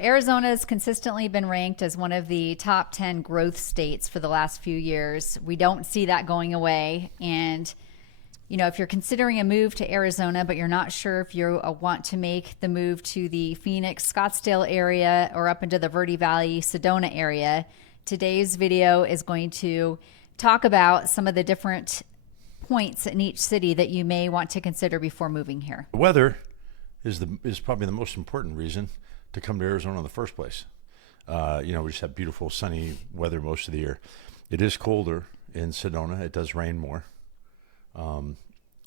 Arizona has consistently been ranked as one of the top 10 growth states for the last few years. We don't see that going away. And, if you're considering a move to Arizona, but you're not sure if you want to make the move to the Phoenix, Scottsdale area or up into the Verde Valley, Sedona area, today's video is going to talk about some of the different points in each city that you may want to consider before moving here. The weather is probably the most important reason to come to Arizona in the first place. We just have beautiful sunny weather most of the year. It is colder in Sedona. It does rain more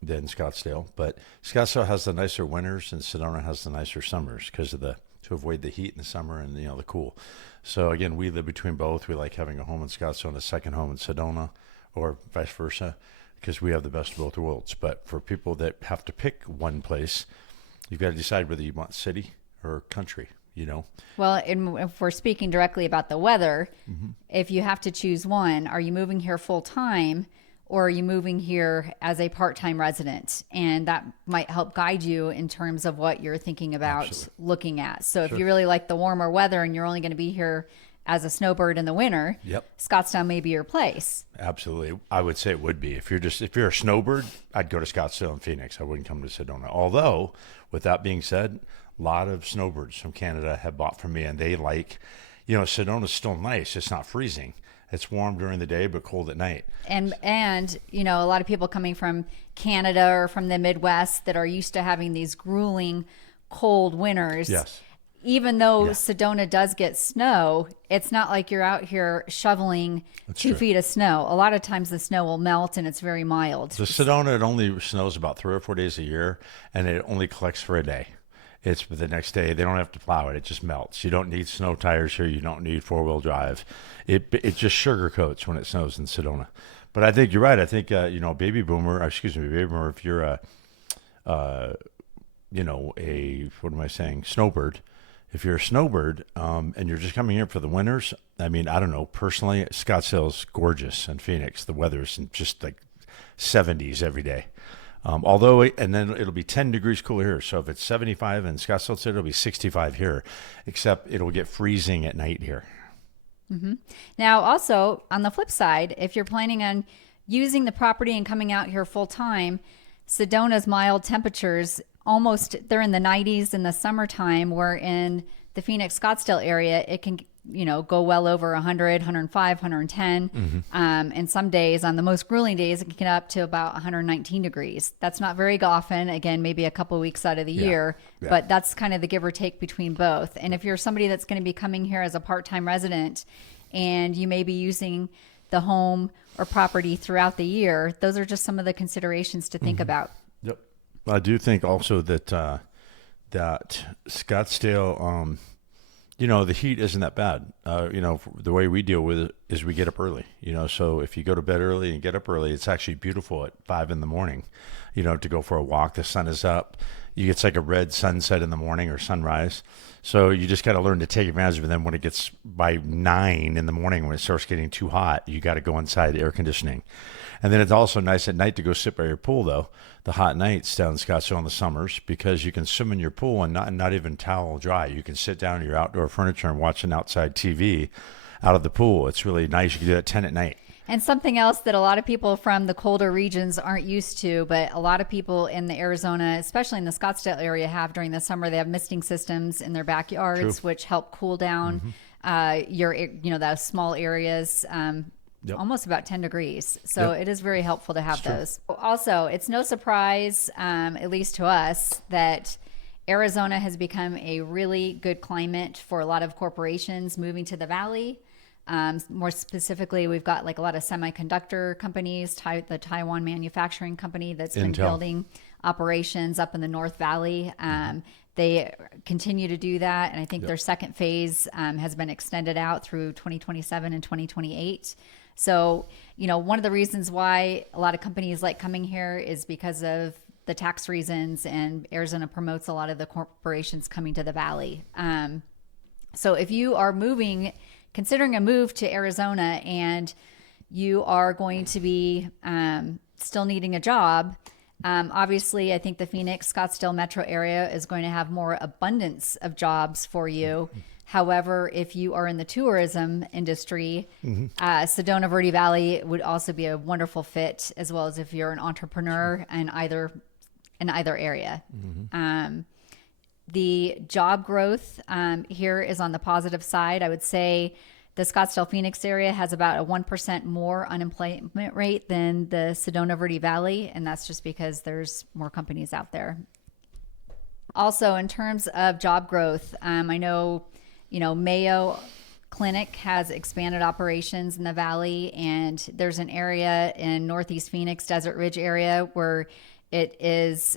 than Scottsdale, but Scottsdale has the nicer winters and Sedona has the nicer summers because of to avoid the heat in the summer and the cool. So again, we live between both. We like having a home in Scottsdale and a second home in Sedona, or vice versa, because we have the best of both worlds. But for people that have to pick one place, you've got to decide whether you want city or country. Well, if we're speaking directly about the weather, if you have to choose one, are you moving here full time or are you moving here as a part-time resident? And that might help guide you in terms of what you're thinking about looking at. So if you really like the warmer weather and you're only going to be here as a snowbird in the winter, Scottsdale may be your place. Absolutely. I would say it would be. If you're a snowbird, I'd go to Scottsdale and Phoenix. I wouldn't come to Sedona. Although, with that being said, a lot of snowbirds from Canada have bought from me, and they like, Sedona's still nice. It's not freezing. It's warm during the day, but cold at night. And a lot of people coming from Canada or from the Midwest that are used to having these grueling cold winters. Yes. Even though Sedona does get snow, it's not like you're out here shoveling 2 feet of snow. A lot of times the snow will melt and it's very mild. So Sedona, it only snows about 3 or 4 days a year, and it only collects for a day. It's the next day. They don't have to plow it. It just melts. You don't need snow tires here. You don't need four-wheel drive. It just sugarcoats when it snows in Sedona. But I think you're right. I think, baby boomer, if you're snowbird. If you're a snowbird and you're just coming here for the winters, I don't know. Personally, Scottsdale's gorgeous and Phoenix. The weather's just like 70s every day. And then it'll be 10 degrees cooler here. So if it's 75 in Scottsdale, it'll be 65 here, except it'll get freezing at night here. Mm-hmm. Now, also on the flip side, if you're planning on using the property and coming out here full time, Sedona's mild temperatures they're in the 90s in the summertime, where in the Phoenix Scottsdale area, it can, go well over 100, 105, 110. And some days, on the most grueling days, it can get up to about 119 degrees. That's not very often. Again, maybe a couple of weeks out of the year, but that's kind of the give or take between both. And if you're somebody that's going to be coming here as a part-time resident and you may be using the home or property throughout the year, those are just some of the considerations to think about. Yep. I do think also that Scottsdale, the heat isn't that bad. The way we deal with it is we get up early. So if you go to bed early and get up early, it's actually beautiful at 5 in the morning. To go for a walk. The sun is up. It's like a red sunset in the morning or sunrise. So you just got to learn to take advantage of it. Then when it gets by 9 in the morning, when it starts getting too hot, you got to go inside the air conditioning. And then it's also nice at night to go sit by your pool, though. The hot nights down in Scottsdale in the summers, because you can swim in your pool and not even towel dry. You can sit down in your outdoor furniture and watch an outside TV out of the pool. It's really nice. You can do that at 10 at night. And something else that a lot of people from the colder regions aren't used to, but a lot of people in the Arizona, especially in the Scottsdale area, have during the summer. They have misting systems in their backyards, which help cool down those small areas. Almost about 10 degrees. So it is very helpful to have those. Also, it's no surprise, at least to us, that Arizona has become a really good climate for a lot of corporations moving to the valley. More specifically, we've got like a lot of semiconductor companies, the Taiwan manufacturing company that's been building operations up in the North Valley. They continue to do that. And I think their second phase has been extended out through 2027 and 2028. So, one of the reasons why a lot of companies like coming here is because of the tax reasons, and Arizona promotes a lot of the corporations coming to the valley. So if you are considering a move to Arizona and you are going to be still needing a job, obviously I think the Phoenix, Scottsdale metro area is going to have more abundance of jobs for you However, if you are in the tourism industry, Sedona Verde Valley would also be a wonderful fit, as well as if you're an entrepreneur in either area. The job growth here is on the positive side. I would say the Scottsdale Phoenix area has about a 1% more unemployment rate than the Sedona Verde Valley, and that's just because there's more companies out there. Also, in terms of job growth, I know, Mayo Clinic has expanded operations in the valley, and there's an area in Northeast Phoenix, Desert Ridge area, where it is,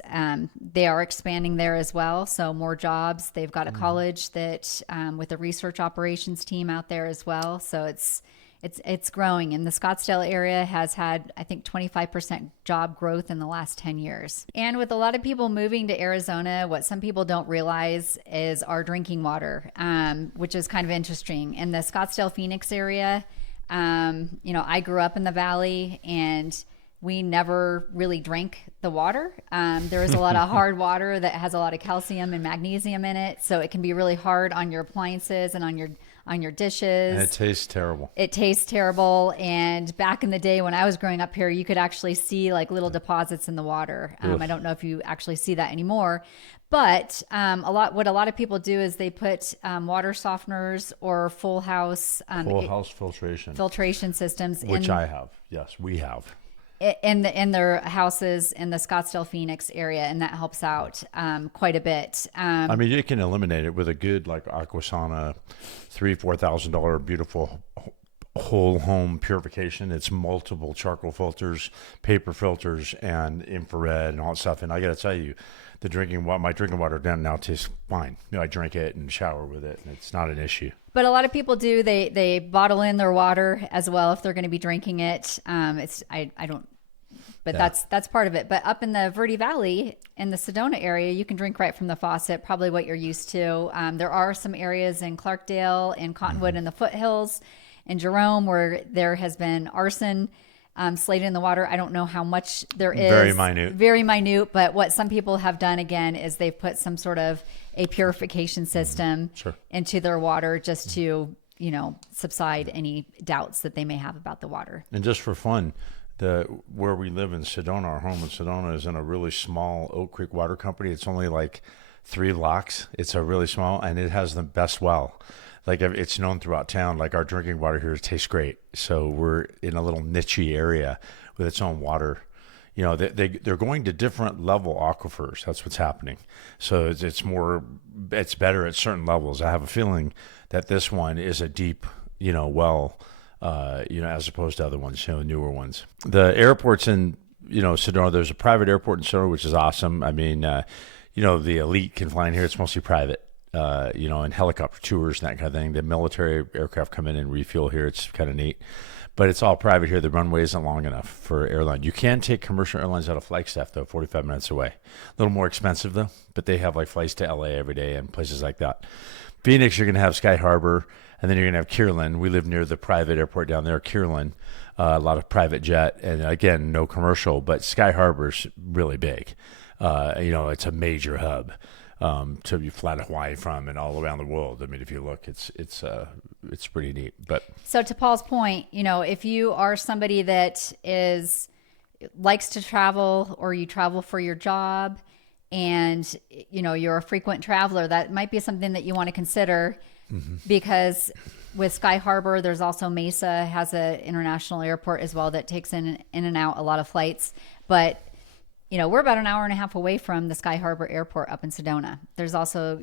they are expanding there as well. So more jobs. They've got a college that, with a research operations team out there as well. So it's growing. And the Scottsdale area has had, I think, 25% job growth in the last 10 years. And with a lot of people moving to Arizona, what some people don't realize is our drinking water, which is kind of interesting. In the Scottsdale Phoenix area, I grew up in the valley, and we never really drank the water. There is a lot of hard water that has a lot of calcium and magnesium in it. So it can be really hard on your appliances and on your dishes. And it tastes terrible. It tastes terrible. And back in the day when I was growing up here, you could actually see like little deposits in the water. I don't know if you actually see that anymore. But what a lot of people do is they put water softeners or full house filtration systems, which I have. Yes, we have. In their houses in the Scottsdale Phoenix area, and that helps out quite a bit. I mean, you can eliminate it with a good like Aquasana, $3,000-$4,000 beautiful whole home purification. It's multiple charcoal filters, paper filters, and infrared and all that stuff. And I got to tell you, my drinking water down now tastes fine. I drink it and shower with it, and it's not an issue. But a lot of people do. They bottle in their water as well if they're going to be drinking it. That's part of it. But up in the Verde Valley in the Sedona area, you can drink right from the faucet, probably what you're used to. There are some areas in Clarkdale and Cottonwood in the foothills and Jerome where there has been arson slated in the water. I don't know how much there is. Very minute. But what some people have done again is they've put some sort of a purification system into their water just to, subside any doubts that they may have about the water. And just for fun, where we live in Sedona, our home in Sedona is in a really small Oak Creek Water Company. It's only like 3 blocks. It's a really small, and it has the best well. Like it's known throughout town. Like our drinking water here tastes great. So we're in a little nichey area with its own water. They're going to different level aquifers. That's what's happening. So it's better at certain levels. I have a feeling that this one is a deep, well, as opposed to other ones, newer ones. The airports in, Sedona, there's a private airport in Sedona, which is awesome. I mean, the elite can fly in here. It's mostly private, and helicopter tours and that kind of thing. The military aircraft come in and refuel here. It's kind of neat. But it's all private here. The runway isn't long enough for airline. You can take commercial airlines out of Flagstaff, though, 45 minutes away. A little more expensive, though, but they have like flights to LA every day and places like that. Phoenix, you're going to have Sky Harbor, and then you're going to have Kierland. We live near the private airport down there, Kierland. A lot of private jet, and again, no commercial, but Sky Harbor's really big. It's a major hub to be fly to Hawaii from and all around the world. I mean, if you look, it's pretty neat. But so to Paul's point, if you are somebody that likes to travel, or you travel for your job, and you're a frequent traveler, that might be something that you want to consider, because with Sky Harbor, there's also Mesa has an international airport as well that takes in and out a lot of flights. But we're about an hour and a half away from the Sky Harbor Airport up in Sedona. There's also,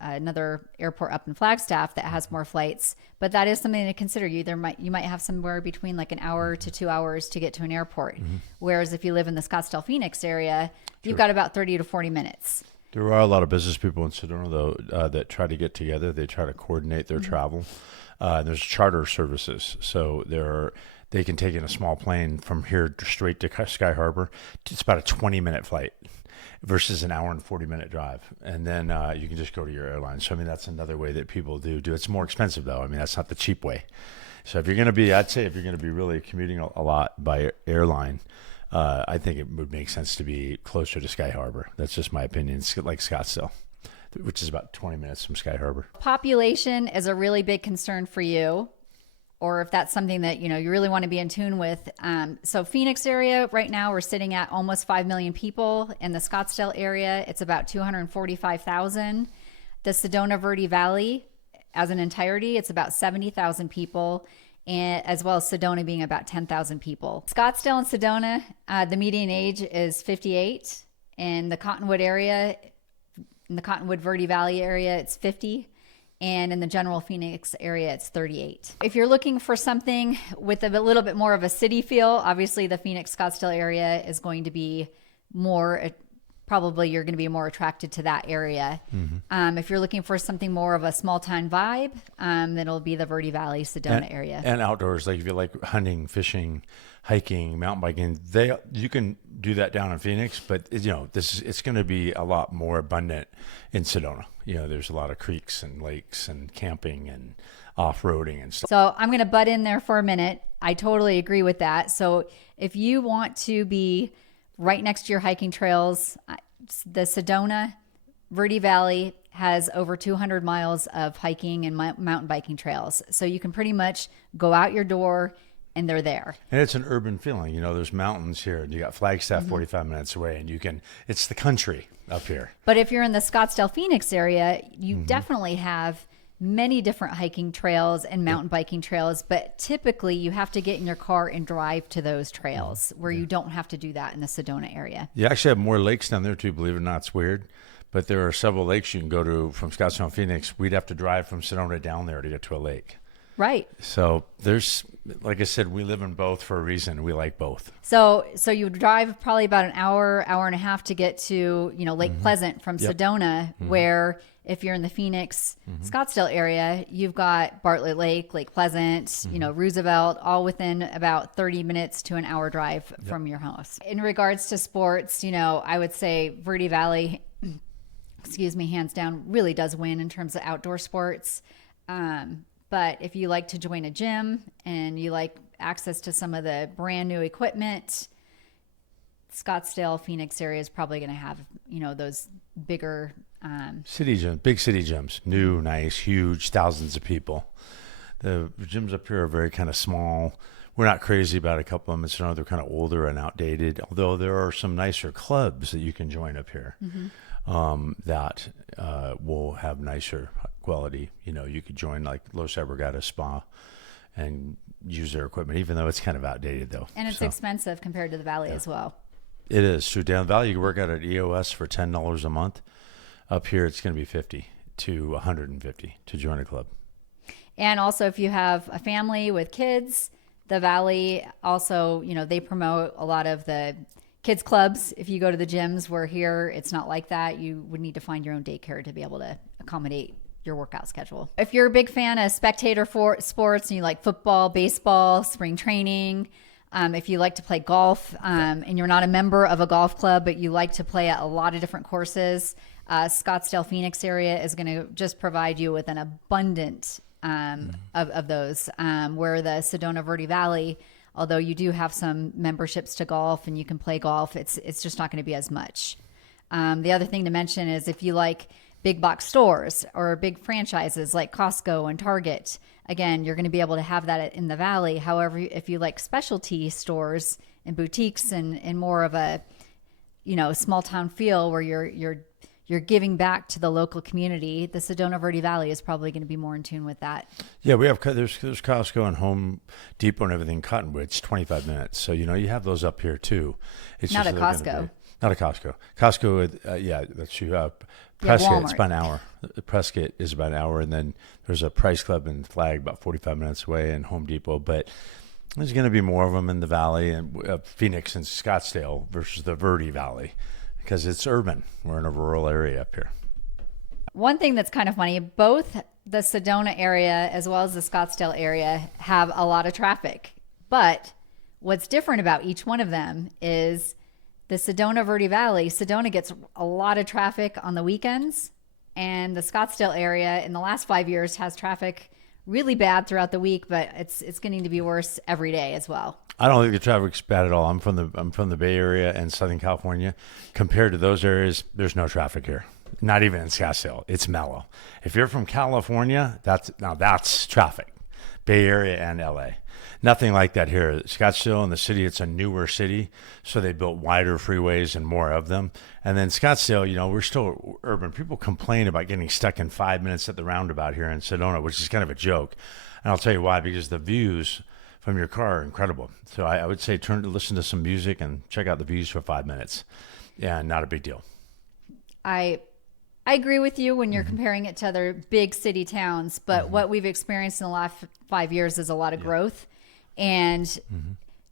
another airport up in Flagstaff that has more flights, but that is something to consider. You might have somewhere between like an hour to 2 hours to get to an airport. Whereas if you live in the Scottsdale Phoenix area, you've got about 30 to 40 minutes. There are a lot of business people in Sedona, though, that try to get together. They try to coordinate their travel. There's charter services. So they can take in a small plane from here straight to Sky Harbor. It's about a 20-minute flight versus an hour and 40-minute drive. And then you can just go to your airline. So, I mean, that's another way that people do. It's more expensive, though. I mean, that's not the cheap way. So if you're going to be really commuting a lot by airline, I think it would make sense to be closer to Sky Harbor. That's just my opinion. It's like Scottsdale. which is about 20 minutes from Sky Harbor. Population is a really big concern for you, or if that's something that, you really want to be in tune with. So Phoenix area right now, we're sitting at almost 5 million people. In the Scottsdale area, it's about 245,000. The Sedona Verde Valley as an entirety, it's about 70,000 people, and as well as Sedona being about 10,000 people. Scottsdale and Sedona, the median age is 58. In the Cottonwood area, in the Cottonwood Verde Valley area, it's 50. And in the general Phoenix area, it's 38. If you're looking for something with a little bit more of a city feel, obviously the Phoenix Scottsdale area is going to be more, probably you're going to be more attracted to that area. If you're looking for something more of a small town vibe, then it'll be the Verde Valley, Sedona area. And outdoors, like if you like hunting, fishing, hiking, mountain biking, you can do that down in Phoenix, but it's going to be a lot more abundant in Sedona. There's a lot of creeks and lakes and camping and off-roading and stuff. So I'm going to butt in there for a minute. I totally agree with that. So if you want to be right next to your hiking trails, the Sedona Verde Valley has over 200 miles of hiking and mountain biking trails. So you can pretty much go out your door and they're there. And it's an urban feeling. There's mountains here. You got Flagstaff 45 minutes away, and it's the country up here. But if you're in the Scottsdale, Phoenix area, you definitely have many different hiking trails and mountain biking trails, but typically you have to get in your car and drive to those trails where you don't have to do that in the Sedona area. You actually have more lakes down there too, believe it or not. It's weird, but there are several lakes you can go to from Scottsdale and Phoenix. We'd have to drive from Sedona down there to get to a lake. Right. So there's, like I said, we live in both for a reason. We like both. So you drive probably about an hour and a half to get to, Lake Pleasant from Sedona, where if you're in the Phoenix, Scottsdale area, you've got Bartlett Lake, Lake Pleasant, Roosevelt, all within about 30 minutes to an hour drive from your house. In regards to sports, I would say Verde Valley, hands down, really does win in terms of outdoor sports. But if you like to join a gym and you like access to some of the brand new equipment, Scottsdale, Phoenix area is probably going to have, those bigger city gyms, big city gyms, new, nice, huge, thousands of people. The gyms up here are very kind of small. We're not crazy about a couple of them. They're kind of older and outdated, although there are some nicer clubs that you can join up here that will have nicer quality. You could join like Los Abragatas Spa and use their equipment, even though it's kind of outdated though. And it's expensive compared to the Valley as well. It is true. Down the Valley, you can work out at EOS for $10 a month. Up here, it's going to be $50 to $150 to join a club. And also, if you have a family with kids, the Valley also, they promote a lot of the kids clubs. If you go to the gyms, where here it's not like that. You would need to find your own daycare to be able to accommodate your workout schedule. If you're a big fan of spectator sports and you like football, baseball, spring training, if you like to play golf and you're not a member of a golf club, but you like to play at a lot of different courses, Scottsdale, Phoenix area is going to just provide you with an abundant of those, where the Sedona Verde Valley, although you do have some memberships to golf and you can play golf, it's just not going to be as much. The other thing to mention is if you like big box stores or big franchises like Costco and Target, again, you're going to be able to have that in the Valley. However, if you like specialty stores and boutiques and more of a, small town feel where you're giving back to the local community, the Sedona Verde Valley is probably going to be more in tune with that. Yeah, we have there's Costco and Home Depot and everything. Cottonwood, it's 25 minutes, so you have those up here too. It's not a Costco. Not a Costco. Costco, that's you. Prescott, it's about an hour. Prescott is about an hour, and then there's a Price Club and Flag about 45 minutes away, and Home Depot. But there's going to be more of them in the Valley and Phoenix and Scottsdale versus the Verde Valley because it's urban. We're in a rural area up here. One thing that's kind of funny, both the Sedona area as well as the Scottsdale area have a lot of traffic. But what's different about each one of them is the Sedona Verde Valley, Sedona gets a lot of traffic on the weekends, and the Scottsdale area in the last 5 years has traffic really bad throughout the week, but it's getting to be worse every day as well. I don't think the traffic's bad at all. I'm from the Bay Area and Southern California. Compared to those areas, there's no traffic here. Not even in Scottsdale. It's mellow. If you're from California, that's traffic. Bay Area and LA. Nothing like that here. Scottsdale in the city, it's a newer city, so they built wider freeways and more of them. And then Scottsdale, we're still urban. People complain about getting stuck in 5 minutes at the roundabout here in Sedona, which is kind of a joke. And I'll tell you why, because the views from your car are incredible. So I would say listen to some music and check out the views for 5 minutes. Yeah, not a big deal. I agree with you when you're comparing it to other big city towns, but what we've experienced in the last 5 years is a lot of growth, and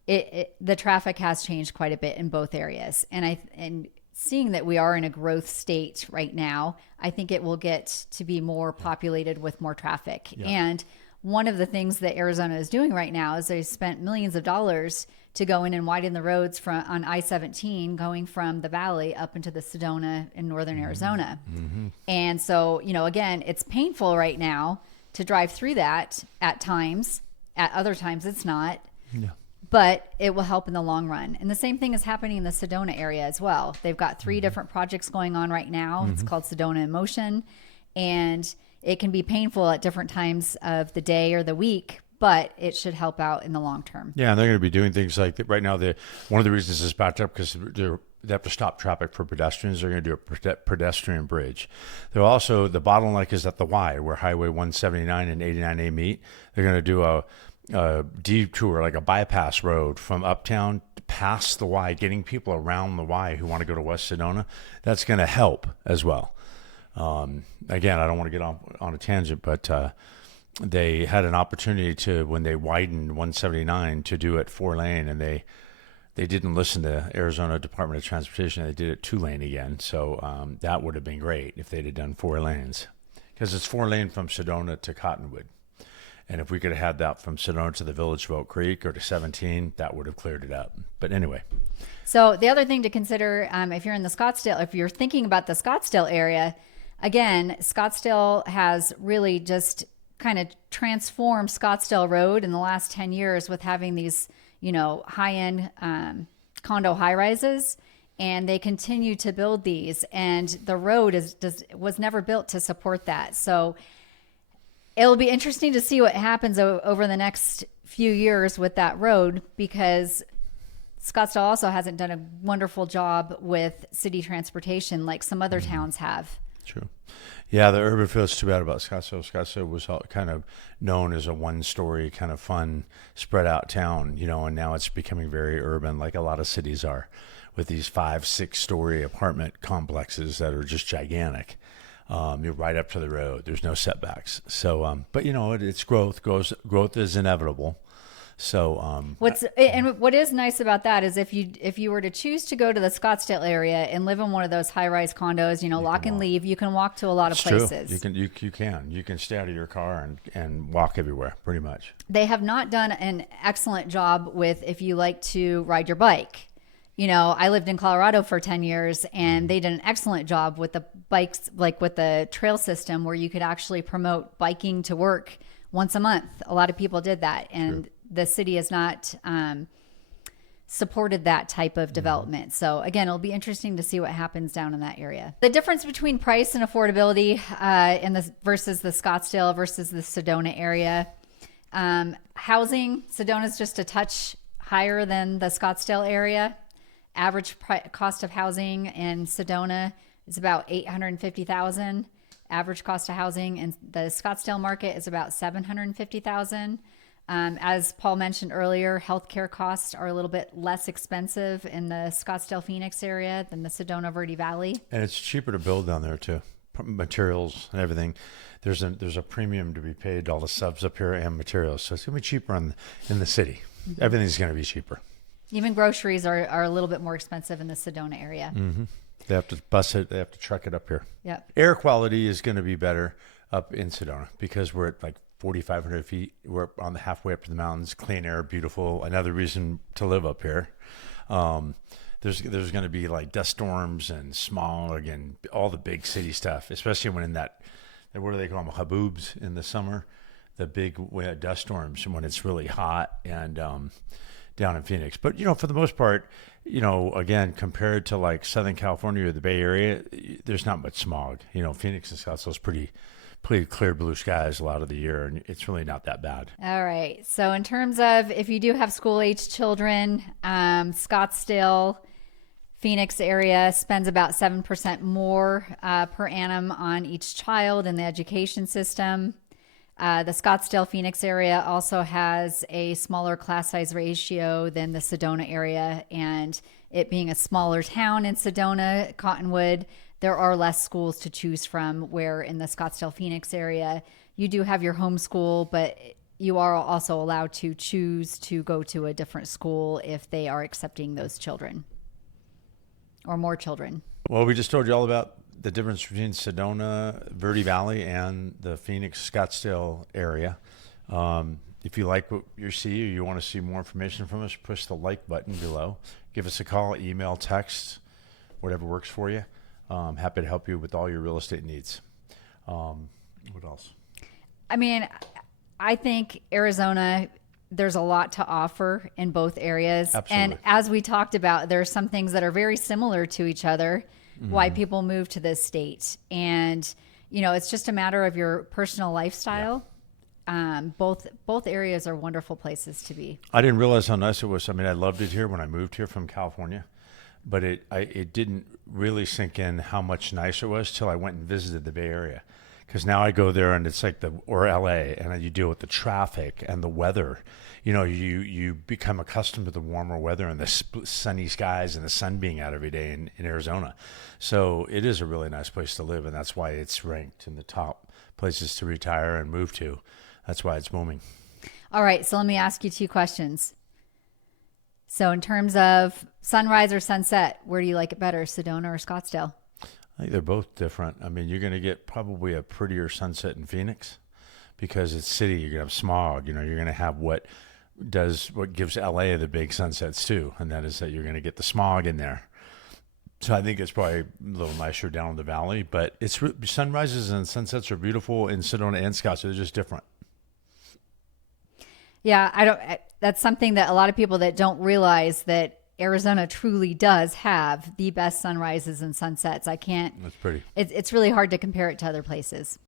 the traffic has changed quite a bit in both areas. And seeing that we are in a growth state right now, I think it will get to be more populated with more traffic. Yeah. And one of the things that Arizona is doing right now is they spent millions of dollars to go in and widen the roads on I-17 going from the valley up into the Sedona in northern Arizona. And so, again, it's painful right now to drive through that at times. At other times, it's not. Yeah. But it will help in the long run. And the same thing is happening in the Sedona area as well. They've got 3 different projects going on right now. It's called Sedona in Motion. And it can be painful at different times of the day or the week, but it should help out in the long term. Yeah, and they're going to be doing things like that. Right now, one of the reasons it's backed up because they have to stop traffic for pedestrians. They're going to do a pedestrian bridge. They're also, the bottleneck is at the Y, where Highway 179 and 89A meet. They're going to do a detour, like a bypass road from uptown past the Y, getting people around the Y who want to go to West Sedona. That's going to help as well. Again, I don't want to get on a tangent, but they had an opportunity to, when they widened 179, to do it 4-lane, and they didn't listen to Arizona Department of Transportation. They did it 2-lane again. So that would have been great if they'd have done 4 lanes, because it's 4-lane from Sedona to Cottonwood. And if we could have had that from Sedona to the Village of Oak Creek or to 17, that would have cleared it up. But anyway. So the other thing to consider, if you're in the Scottsdale, if you're thinking about the Scottsdale area, again, Scottsdale has really just kind of transformed Scottsdale Road in the last 10 years with having these, high-end condo high-rises, and they continue to build these. And the road was never built to support that. So it'll be interesting to see what happens over the next few years with that road, because Scottsdale also hasn't done a wonderful job with city transportation like some other towns have. True. Yeah, the urban feels too bad about Scottsdale. Scottsdale was kind of known as a one-story kind of fun, spread-out town, and now it's becoming very urban, like a lot of cities are, with these 5-6-story apartment complexes that are just gigantic. You're right up to the road. There's no setbacks. So, but it's growth. Growth is inevitable. So, what is nice about that is if you were to choose to go to the Scottsdale area and live in one of those high-rise condos, lock and leave, you can walk to a lot of places. True. You can stay out of your car and walk everywhere, pretty much. They have not done an excellent job with if you like to ride your bike. I lived in Colorado for 10 years, and they did an excellent job with the bikes, like with the trail system, where you could actually promote biking to work once a month. A lot of people did that, and the city has not supported that type of development. So again, it'll be interesting to see what happens down in that area. The difference between price and affordability versus the Scottsdale versus the Sedona area. Housing, Sedona's just a touch higher than the Scottsdale area. Average cost of housing in Sedona is about $850,000. Average cost of housing in the Scottsdale market is about $750,000. As Paul mentioned earlier, healthcare costs are a little bit less expensive in the Scottsdale Phoenix area than the Sedona Verde Valley. And it's cheaper to build down there too. Materials and everything. There's a premium to be paid, all the subs up here and materials. So it's going to be cheaper in the city. Mm-hmm. Everything's going to be cheaper. Even groceries are a little bit more expensive in the Sedona area. Mm-hmm. They have to bus it. They have to truck it up here. Yep. Air quality is going to be better up in Sedona because we're at like 4,500 feet. We're on the halfway up to the mountains. Clean air, beautiful. Another reason to live up here. There's going to be like dust storms and smog and all the big city stuff, especially when in that, what do they call them, haboobs in the summer, the big dust storms when it's really hot and down in Phoenix. But, for the most part, again, compared to like Southern California or the Bay Area, there's not much smog. Phoenix and Scottsdale's pretty clear blue skies a lot of the year, and it's really not that bad. All right. So in terms of if you do have school-age children, Scottsdale, Phoenix area spends about 7% more per annum on each child in the education system. The Scottsdale, Phoenix area also has a smaller class size ratio than the Sedona area. And it being a smaller town in Sedona, Cottonwood, there are less schools to choose from, where in the Scottsdale, Phoenix area, you do have your home school, but you are also allowed to choose to go to a different school if they are accepting those children or more children. Well, we just told you all about the difference between Sedona, Verde Valley, and the Phoenix, Scottsdale area. If you like what you see or you want to see more information from us, push the like button below. Give us a call, email, text, whatever works for you. Happy to help you with all your real estate needs. What else? I mean, I think Arizona, there's a lot to offer in both areas. Absolutely. And as we talked about, there are some things that are very similar to each other, why people move to this state. And, it's just a matter of your personal lifestyle. Yeah. Both areas are wonderful places to be. I didn't realize how nice it was. I mean, I loved it here when I moved here from California, but it didn't really sink in how much nicer it was till I went and visited the Bay Area. Because now I go there and it's like or LA, and you deal with the traffic and the weather. You become accustomed to the warmer weather and the sunny skies and the sun being out every day in Arizona. So it is a really nice place to live, and that's why it's ranked in the top places to retire and move to. That's why it's booming. All right, so let me ask you two questions. So in terms of sunrise or sunset, where do you like it better, Sedona or Scottsdale? I think they're both different. I mean, you're going to get probably a prettier sunset in Phoenix because it's city. You're going to have smog. You're going to have what gives LA the big sunsets too, and that is that you're going to get the smog in there. So I think it's probably a little nicer down in the valley, but sunrises and sunsets are beautiful in Sedona and Scottsdale. They're just different. Yeah, that's something that a lot of people that don't realize that Arizona truly does have the best sunrises and sunsets. That's pretty. It's really hard to compare it to other places.